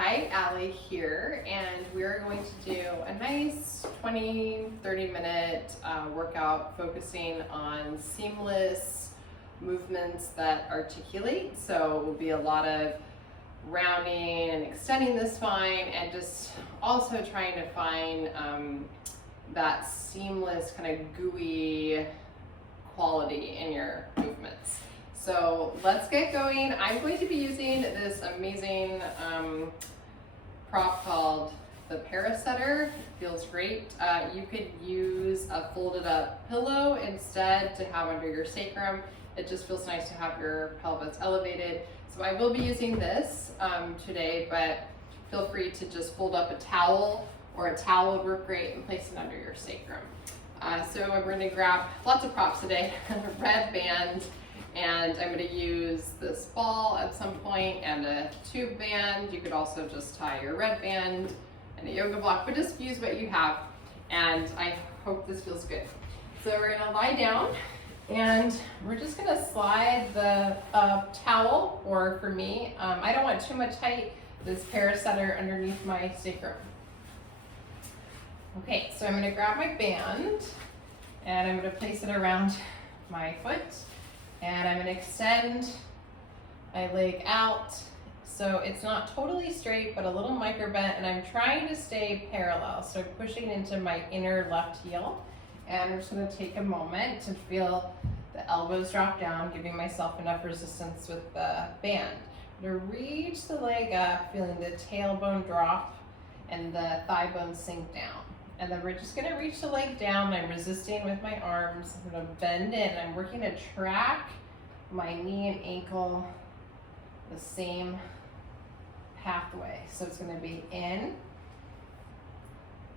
Hi, Allie here, and we're going to do a nice 20-30 minute workout focusing on seamless movements that articulate. So it will be a lot of rounding and extending the spine and just also trying to find that seamless kind of gooey quality in your movements. So let's get going. I'm going to be using this amazing prop called the Parasetter. It feels great. You could use a folded up pillow instead to have under your sacrum. It just feels nice to have your pelvis elevated. So I will be using this today, but feel free to just fold up a towel, or a towel would work great, and place it under your sacrum. So I'm going to grab lots of props today, a red band, and I'm going to use this ball at some point and a tube band. You could also just tie your red band and a yoga block, but just use what you have, and I hope this feels good. So we're going to lie down, and we're just going to slide the towel, or for me, I don't want too much height, this Parasetter underneath my sacrum. Okay, so I'm going to grab my band, and I'm going to place it around my foot. And I'm going to extend my leg out so it's not totally straight but a little micro bent, and I'm trying to stay parallel, so I'm pushing into my inner left heel, and I'm just going to take a moment to feel the elbows drop down, giving myself enough resistance with the band. I'm going to reach the leg up, feeling the tailbone drop and the thigh bone sink down. And then we're just going to reach the leg down. I'm resisting with my arms. I'm going to bend in. I'm working to track my knee and ankle the same pathway. So it's going to be in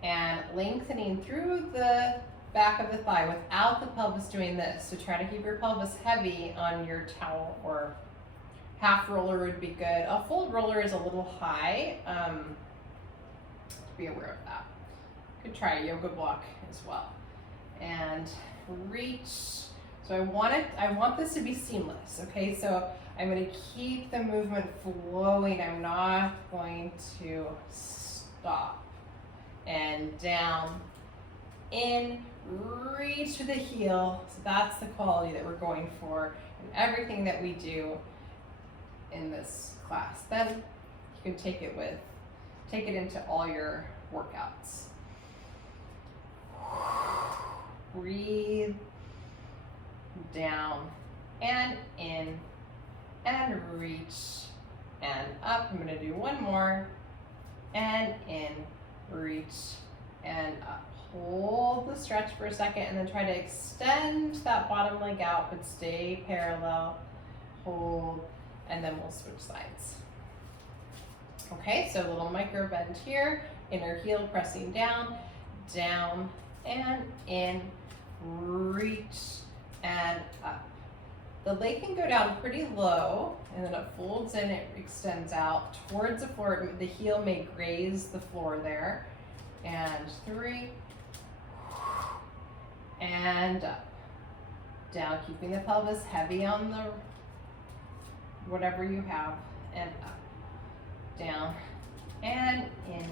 and lengthening through the back of the thigh without the pelvis doing this. So try to keep your pelvis heavy on your towel, or half roller would be good. A full roller is a little high. Be aware of that. Could try a yoga block as well. And reach. So I want this to be seamless, okay? So I'm going to keep the movement flowing. I'm not going to stop. And down, in, reach to the heel. So that's the quality that we're going for in everything that we do in this class. Then you can take it into all your workouts. Breathe down and in and reach and up. I'm going to do one more, and in, reach and up. Hold the stretch for a second, and then try to extend that bottom leg out, but stay parallel. Hold, and then we'll switch sides. Okay, so a little micro bend here, inner heel pressing down, down and in, reach and up. The leg can go down pretty low, and then it folds in, it extends out towards the floor. The heel may graze the floor there. And 3, and up. Down, keeping the pelvis heavy on the whatever you have, and up. Down and in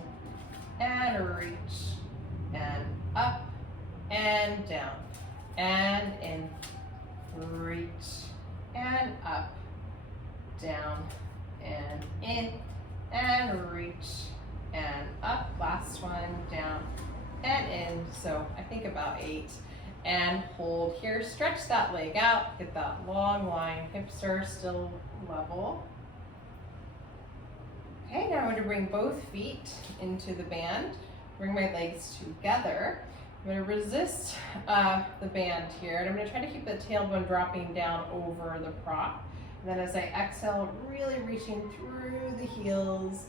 and reach and up and down and in, reach and up, down and in and reach and up. Last one, down and in. So I think about 8, and hold here. Stretch that leg out, get that long line. Hips are still level. Okay, now I'm going to bring both feet into the band. Bring my legs together. I'm going to resist the band here, and I'm going to try to keep the tailbone dropping down over the prop. And then as I exhale, really reaching through the heels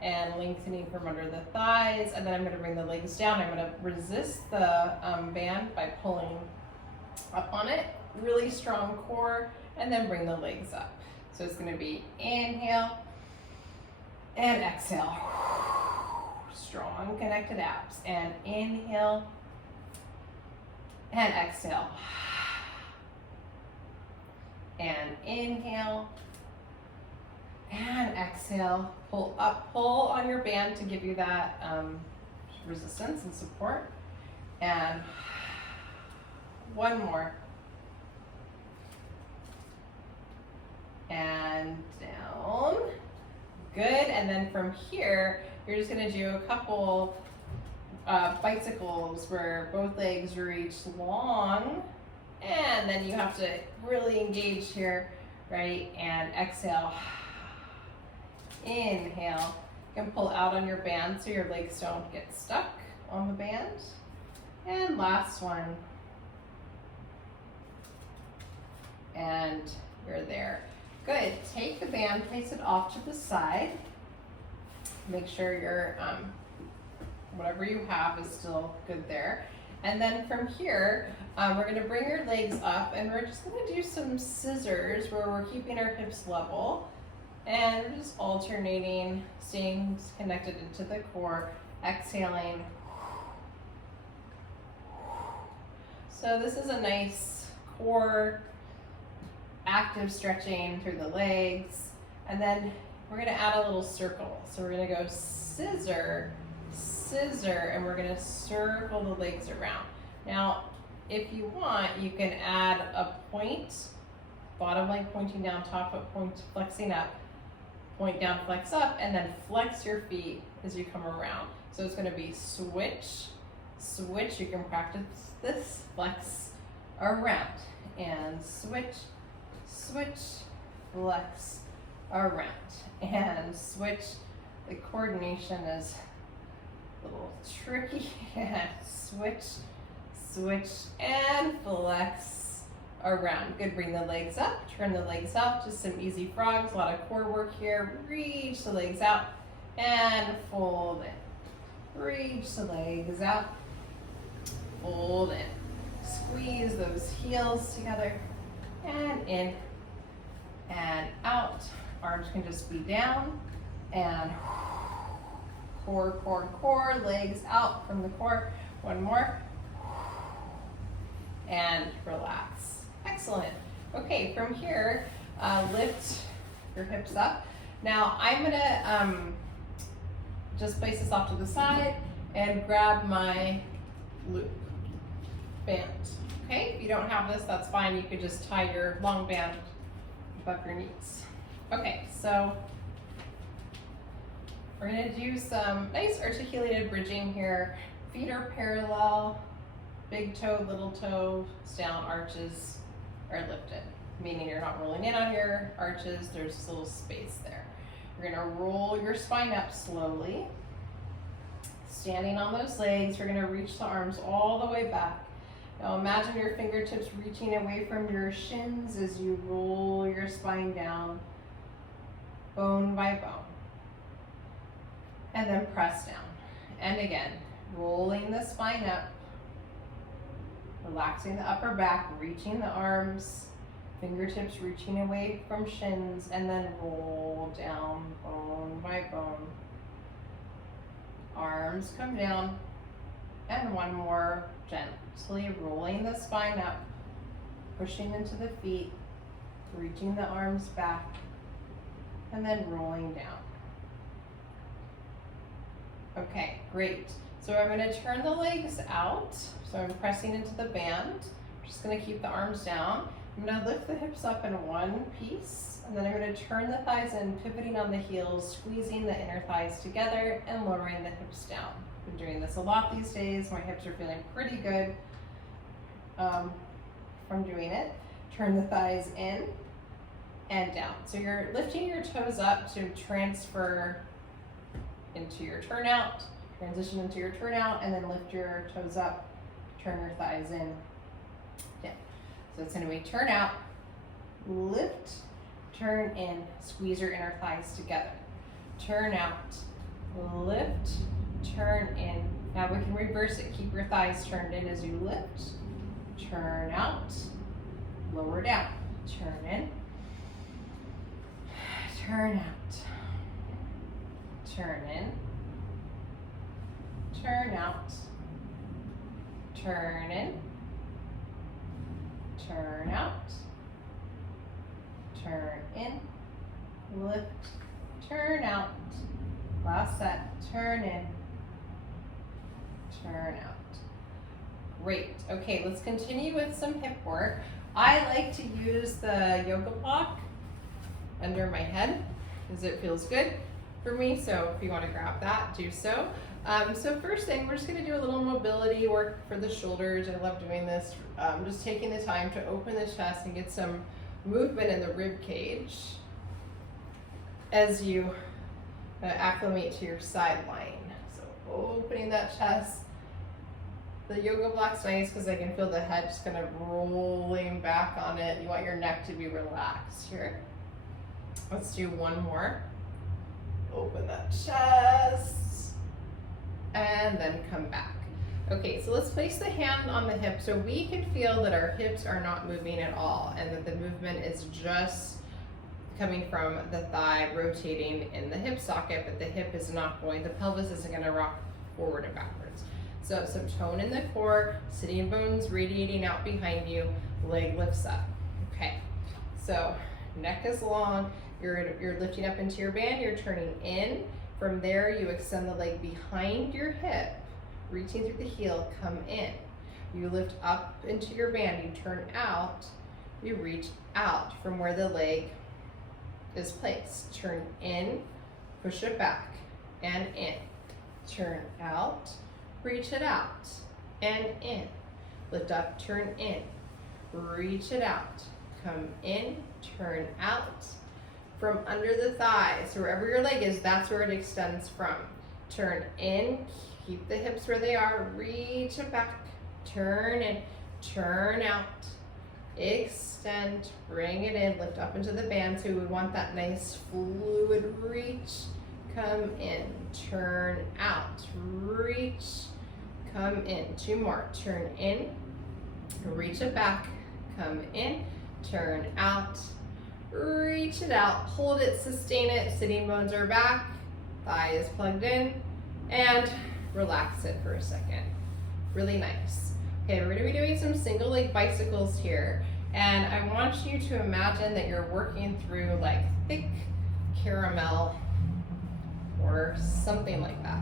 and lengthening from under the thighs. And then I'm going to bring the legs down. I'm going to resist the band by pulling up on it. Really strong core, and then bring the legs up. So it's going to be inhale and exhale. Strong connected abs, and inhale and exhale, and inhale And exhale, pull up, pull on your band to give you that resistance and support. And one more. And down. Good, and then from here, you're just gonna do a couple bicycles where both legs reach long, and then you have to really engage here, right? And exhale. Inhale. You can pull out on your band so your legs don't get stuck on the band. And last one. And you're there. Good. Take the band, place it off to the side. Make sure your whatever you have is still good there. And then from here, we're going to bring your legs up, and we're just going to do some scissors where we're keeping our hips level. And we're just alternating, staying connected into the core, exhaling. So this is a nice core, active stretching through the legs. And then we're gonna add a little circle. So we're gonna go scissor, scissor, and we're gonna circle the legs around. Now, if you want, you can add a point, bottom leg pointing down, top foot point flexing up, point down, flex up, and then flex your feet as you come around. So it's gonna be switch, switch. You can practice this, flex around, and switch, switch, flex around, and switch. The coordination is a little tricky. Switch, switch, and flex around. Good, bring the legs up, turn the legs up, just some easy frogs, a lot of core work here. Reach the legs out and fold in. Reach the legs out, fold in. Squeeze those heels together and in and out. Arms can just be down and core, core, core, legs out from the core. One more and relax. Excellent. Okay, from here, lift your hips up. Now I'm gonna just place this off to the side and grab my loop band. Okay, if you don't have this, that's fine. You could just tie your long band above your knees. Okay, so we're gonna do some nice articulated bridging here. Feet are parallel, big toe, little toe, down, arches are lifted, meaning you're not rolling in on your arches, there's a little space there. You're gonna roll your spine up slowly. Standing on those legs, you're gonna reach the arms all the way back. Now imagine your fingertips reaching away from your shins as you roll your spine down, bone by bone. And then press down. And again, rolling the spine up, relaxing the upper back, reaching the arms, fingertips reaching away from shins, and then roll down bone by bone. Arms come down, and one more, gently rolling the spine up, pushing into the feet, reaching the arms back, and then rolling down. Okay, great. So I'm going to turn the legs out. So I'm pressing into the band. I'm just going to keep the arms down. I'm going to lift the hips up in one piece, and then I'm going to turn the thighs in, pivoting on the heels, squeezing the inner thighs together, and lowering the hips down. I've been doing this a lot these days. My hips are feeling pretty good from doing it. Turn the thighs in and down. So you're lifting your toes up to transfer into your turnout, transition into your turnout, and then lift your toes up, turn your thighs in, down. So it's going to be turn out, lift, turn in, squeeze your inner thighs together. Turn out, lift, turn in. Now we can reverse it. Keep your thighs turned in as you lift, turn out, lower down, turn in, turn out, turn in, turn out, turn in, turn out, turn in, lift, turn out. Last set, turn in, turn out. Great. Okay, let's continue with some hip work. I like to use the yoga block under my head because it feels good for me. So if you want to grab that, do so. So first thing, we're just going to do a little mobility work for the shoulders. I love doing this. Just taking the time to open the chest and get some movement in the rib cage as you acclimate to your side line. So opening that chest. The yoga block's nice because I can feel the head just kind of rolling back on it. You want your neck to be relaxed here. Let's do one more. Open that chest and then come back. Okay, so let's place the hand on the hip so we can feel that our hips are not moving at all and that the movement is just coming from the thigh rotating in the hip socket, but the hip is not going, the pelvis isn't going to rock forward and backwards. So some tone in the core, sitting bones radiating out behind you, leg lifts up. Okay, so neck is long, you're lifting up into your band, you're turning in. From there, you extend the leg behind your hip, reaching through the heel, come in. You lift up into your band, you turn out, you reach out from where the leg is placed. Turn in, push it back, and in. Turn out, reach it out, and in. Lift up, turn in, reach it out, come in, turn out. From under the thighs, so wherever your leg is, that's where it extends from. Turn in, keep the hips where they are, reach it back, turn in, turn out, extend, bring it in, lift up into the band, so we would want that nice fluid reach. Come in, turn out, reach, come in. Two more, turn in, reach it back, come in, turn out, reach it out, hold it, sustain it, sitting bones are back, thigh is plugged in, and relax it for a second. Really nice. Okay, we're gonna be doing some single leg bicycles here, and I want you to imagine that you're working through like thick caramel or something like that.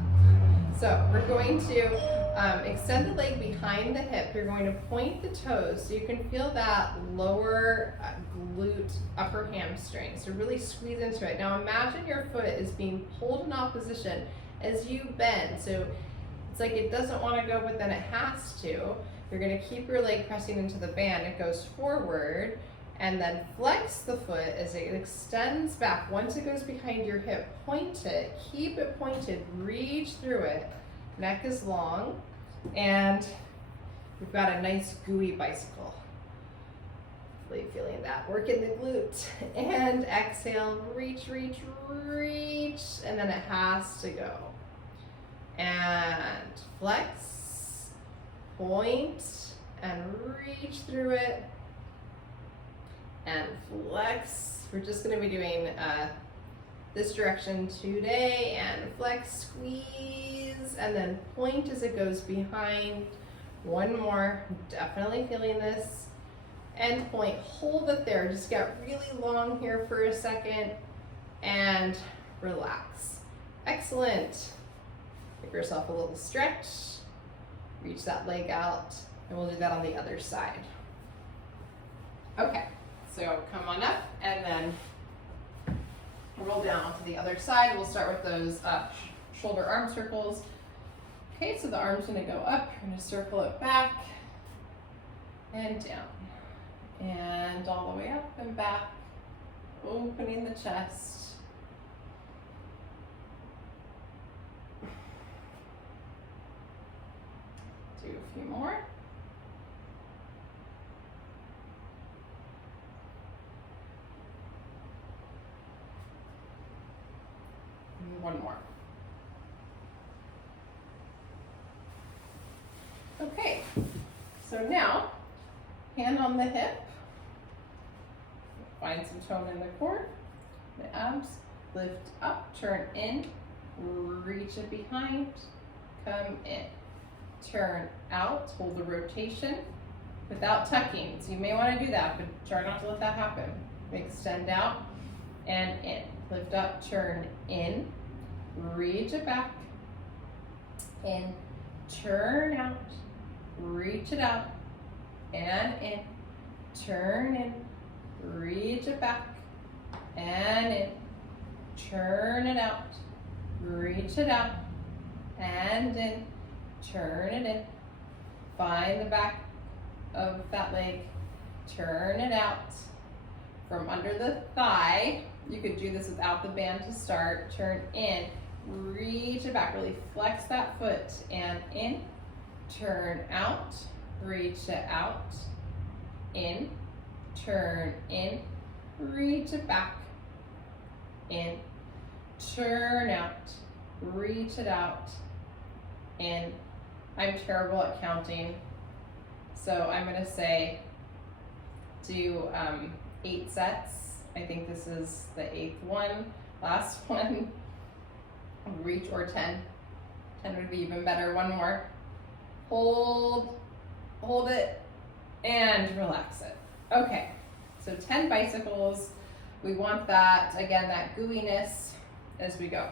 So we're going to extend the leg behind the hip. You're going to point the toes so you can feel that lower glute, upper hamstring. So really squeeze into it. Now imagine your foot is being pulled in opposition as you bend. So it's like it doesn't want to go, but then it has to. You're going to keep your leg pressing into the band. It goes forward and then flex the foot as it extends back. Once it goes behind your hip, point it, keep it pointed, reach through it. Neck is long, and we've got a nice gooey bicycle. Really feeling that. Work in the glute. And exhale, reach, reach, reach, and then it has to go. And flex, point, and reach through it. And flex. We're just going to be doing this direction today, and flex, squeeze, and then point as it goes behind. One more, definitely feeling this. And point, hold it there. Just get really long here for a second and relax. Excellent. Give yourself a little stretch. Reach that leg out, and we'll do that on the other side. Okay. So come on up and then roll down onto the other side. We'll start with those shoulder arm circles. Okay, so the arm's gonna go up. You're gonna circle it back and down. And all the way up and back, opening the chest. Do a few more. One more. Okay, so now, hand on the hip, find some tone in the core, the abs, lift up, turn in, reach it behind, come in, turn out, hold the rotation without tucking. So you may want to do that, but try not to let that happen. Extend out and in. lift up, turn in, reach it back, in, turn out, reach it out, and in, turn in, reach it back, and in, turn it out, reach it out, and in, turn it in, find the back of that leg, turn it out, from under the thigh. You could do this without the band to start, turn in, reach it back, really flex that foot, and in, turn out, reach it out, in, turn in, reach it back, in, turn out, reach it out, in. I'm terrible at counting, so I'm gonna say do 8 sets. I think this is the 8th one, last one. Reach, or 10. 10 would be even better. One more. Hold it, and relax it. Okay, so 10 bicycles. We want that, again, that gooiness as we go.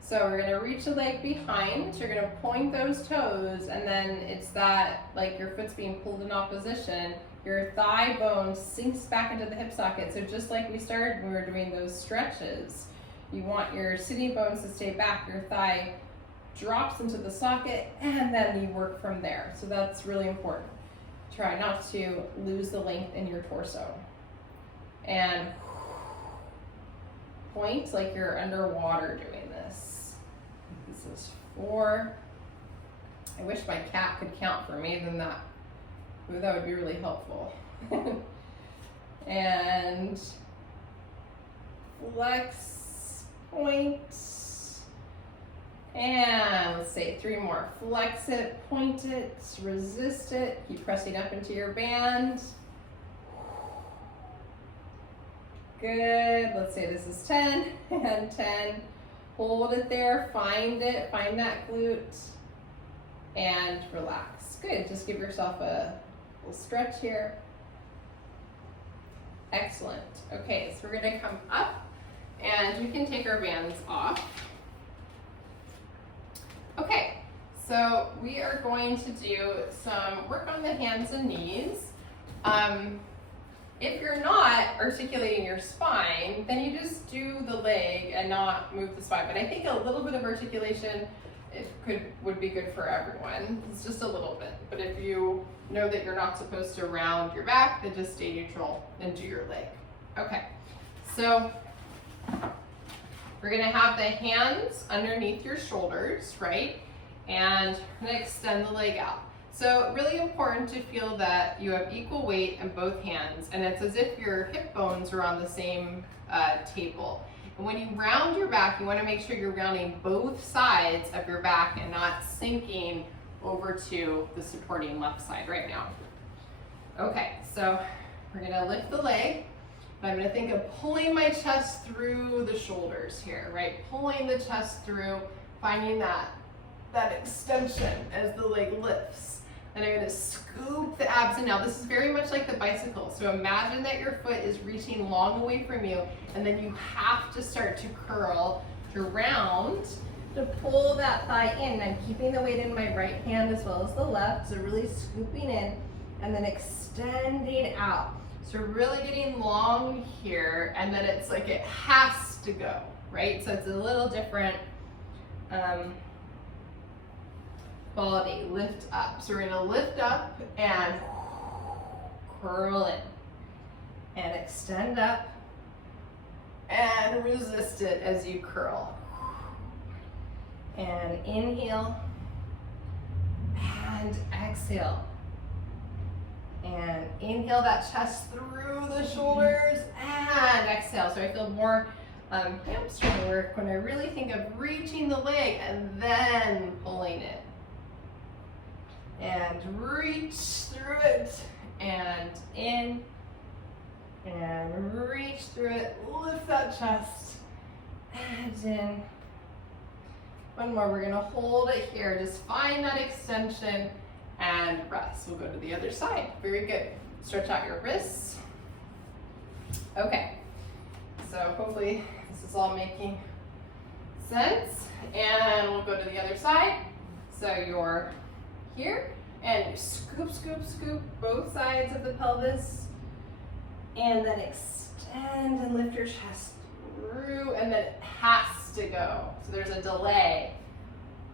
So we're gonna reach the leg behind, you're gonna point those toes, and then it's that, like your foot's being pulled in opposition, your thigh bone sinks back into the hip socket. So just like we started when we were doing those stretches, you want your sitting bones to stay back, your thigh drops into the socket, and then you work from there. So that's really important. Try not to lose the length in your torso. And point like you're underwater doing this. This is 4. I wish my cat could count for me, then that would be really helpful. And flex, point, and let's say 3 more. Flex it, point it, resist it, keep pressing up into your band. Good, let's say this is 10, and 10. Hold it there, find that glute, and relax. Good, just give yourself a little stretch here. Excellent. Okay, so we're gonna come up, and we can take our bands off. Okay, so we are going to do some work on the hands and knees. If you're not articulating your spine, then you just do the leg and not move the spine. But I think a little bit of articulation would be good for everyone. It's just a little bit. But if you know that you're not supposed to round your back, then just stay neutral and do your leg. Okay, so we're gonna have the hands underneath your shoulders, right? And we're gonna extend the leg out. So really important to feel that you have equal weight in both hands, and it's as if your hip bones are on the same table. And when you round your back, you wanna make sure you're rounding both sides of your back and not sinking over to the supporting left side right now. Okay, so we're gonna lift the leg. And I'm gonna think of pulling my chest through the shoulders here, right? Pulling the chest through, finding that extension as the leg lifts. And I'm gonna scoop the abs in. Now this is very much like the bicycle. So imagine that your foot is reaching long away from you, and then you have to start to curl to round to pull that thigh in. I'm keeping the weight in my right hand as well as the left, so really scooping in and then extending out. So really getting long here, and then it's like it has to go, right? So it's a little different quality. Lift up. So we're gonna lift up and curl in and extend up and resist it as you curl. And inhale and exhale. And inhale that chest through the shoulders and exhale. So I feel more hamstring work when I really think of reaching the leg and then pulling it. And reach through it and in and reach through it. Lift that chest and in. One more, we're gonna hold it here. Just find that extension and rest. We'll go to the other side. Very good. Stretch out your wrists. Okay, so hopefully This is all making sense. And we'll go to the other side. So you're here and you scoop, scoop, scoop both sides of the pelvis. And then extend and lift your chest through, and then it has to go. So there's a delay.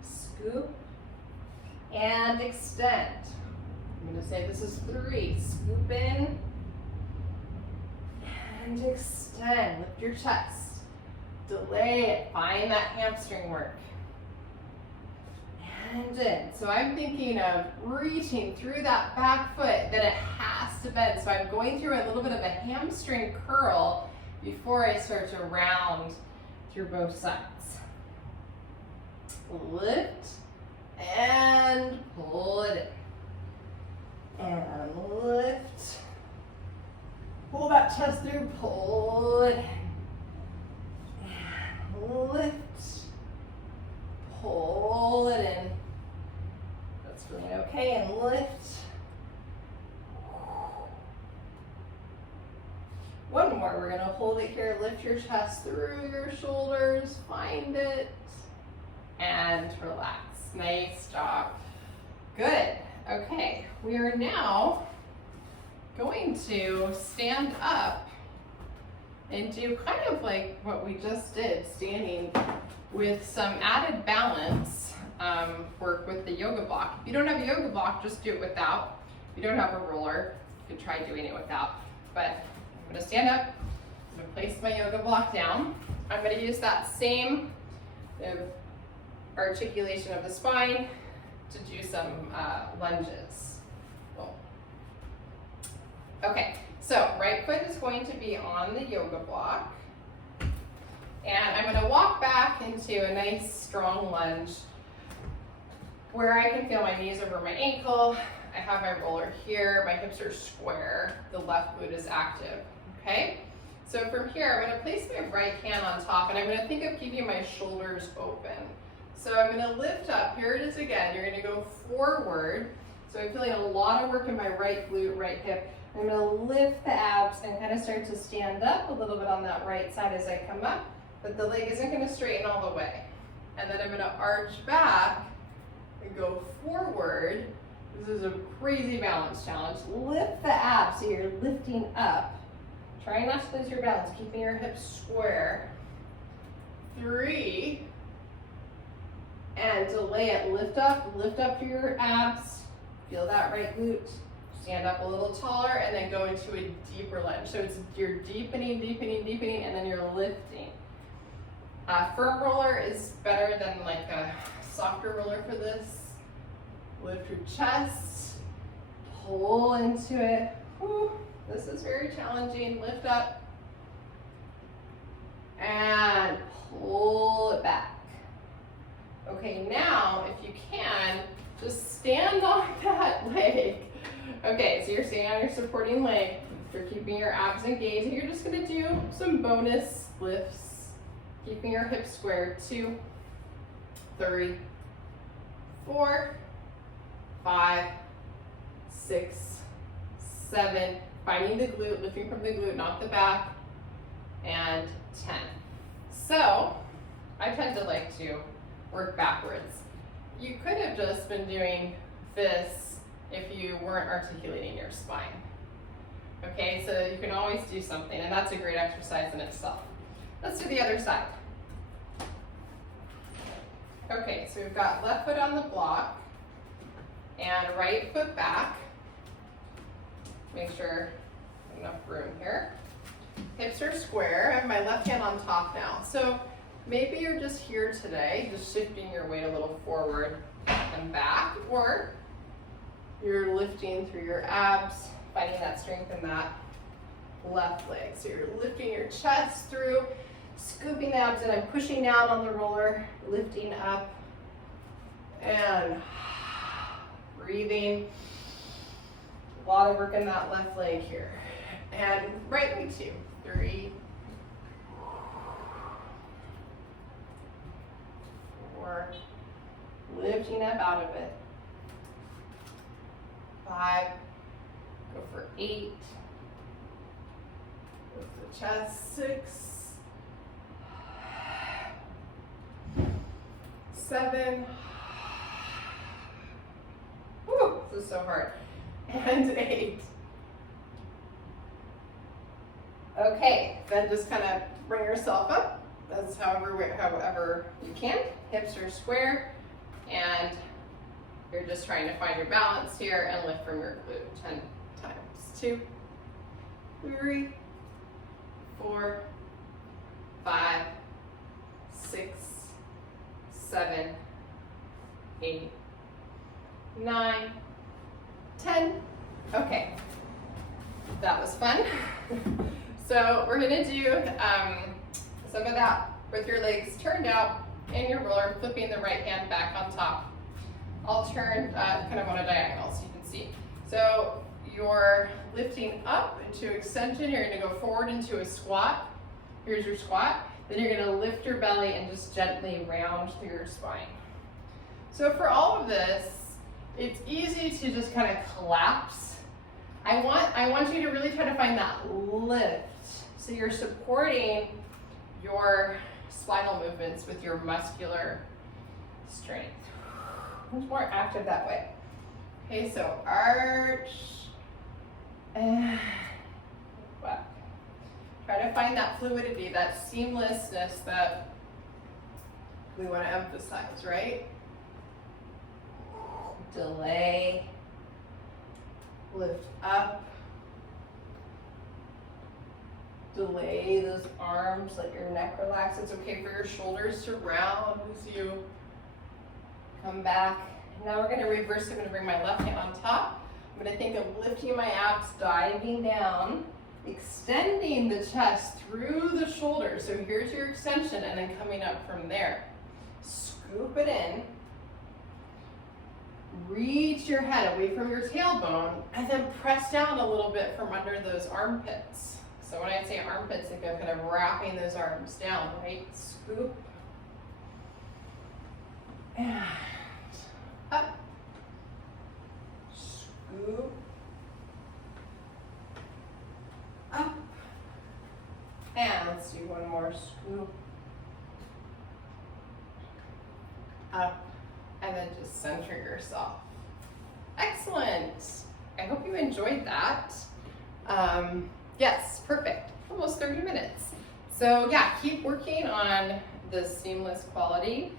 Scoop and extend. I'm gonna say this is 3. Scoop in and extend. Lift your chest. Delay it. Find that hamstring work. And in. So I'm thinking of reaching through that back foot, then it has to bend. So I'm going through a little bit of a hamstring curl before I start to round through both sides. Lift and pull it in. And lift. Pull that chest through, pull it in. And lift. Pull it in. That's feeling okay, and lift. One more, we're gonna hold it here, lift your chest through your shoulders, find it, and relax. Nice job. Good, okay. We are now going to stand up and do kind of like what we just did, standing with some added balance work with the yoga block. If you don't have a yoga block, just do it without. If you don't have a roller, you can try doing it without. But I'm gonna stand up, I'm gonna place my yoga block down. I'm gonna use that same articulation of the spine to do some lunges. Cool. Okay, so right foot is going to be on the yoga block. And I'm gonna walk back into a nice strong lunge where I can feel my knees over my ankle. I have my roller here, my hips are square, the left glute is active, okay? So from here, I'm gonna place my right hand on top and I'm gonna think of keeping my shoulders open. So I'm gonna lift up, here it is again, you're gonna go forward. So I'm feeling a lot of work in my right glute, right hip. I'm gonna lift the abs and kind of start to stand up a little bit on that right side as I come up, but the leg isn't gonna straighten all the way. And then I'm gonna arch back and go forward. This is a crazy balance challenge. Lift the abs so you're lifting up. Try not to lose your balance, keeping your hips square. 3, and delay it. Lift up through your abs. Feel that right glute. Stand up a little taller and then go into a deeper lunge. So you're deepening, deepening, deepening, and then you're lifting. Firm roller is better than like a softer roller for this. Lift your chest, pull into it. Whew. This is very challenging. Lift up and pull it back. Okay, now if you can, just stand on that leg. Okay, so you're standing on your supporting leg. You're keeping your abs engaged, and you're just gonna do some bonus lifts, keeping your hips square. 2, 3, 4, 5, 6, 7, finding the glute, lifting from the glute, not the back, and 10. So, I tend to like to work backwards. You could have just been doing this if you weren't articulating your spine. Okay, so you can always do something, and that's a great exercise in itself. Let's do the other side. Okay, so we've got left foot on the block, and right foot back. Make sure enough room here. Hips are square. I have my left hand on top now. So maybe you're just here today, just shifting your weight a little forward and back, or you're lifting through your abs, finding that strength in that left leg. So you're lifting your chest through, scooping the abs in. I'm pushing down on the roller, lifting up, and breathing. A lot of work in that left leg here. And right leg 2, 3, 4, lifting up out of it. 5, go for 8, lift the chest. 6, 7. Woo, this is so hard. And 8. Okay, then just kind of bring yourself up. That's however you can. Hips are square, and you're just trying to find your balance here and lift from your glute 10 times. 2, 3, 4, 5, 6, 7, 8, 9, 10. Okay, that was fun. So we're gonna do some of that with your legs turned out in your roller, flipping the right hand back on top. I'll turn kind of on a diagonal so you can see. So you're lifting up into extension. You're gonna go forward into a squat. Here's your squat. Then you're gonna lift your belly and just gently round through your spine. So for all of this, it's easy to just kind of collapse. I want you to really try to find that lift. So you're supporting your spinal movements with your muscular strength. It's more active that way. Okay, so arch and back. Try to find that fluidity, that seamlessness that we want to emphasize, right? Delay, lift up, delay those arms, let your neck relax. It's okay for your shoulders to round as you come back. Now we're going to reverse. I'm going to bring my left hand on top. I'm going to think of lifting my abs, diving down, extending the chest through the shoulders. So here's your extension, and then coming up from there. Scoop it in. Reach your head away from your tailbone, and then press down a little bit from under those armpits. So when I say armpits, think of kind of wrapping those arms down, right? Scoop. And up. Scoop. Up. And let's do one more. Scoop. Up. And then just center yourself. Excellent. I hope you enjoyed that. Yes, perfect. Almost 30 minutes. So yeah, keep working on the seamless quality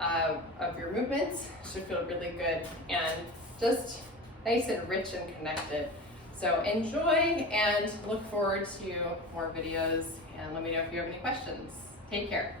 of your movements. Should feel really good and just nice and rich and connected. So enjoy and look forward to more videos, and let me know if you have any questions. Take care.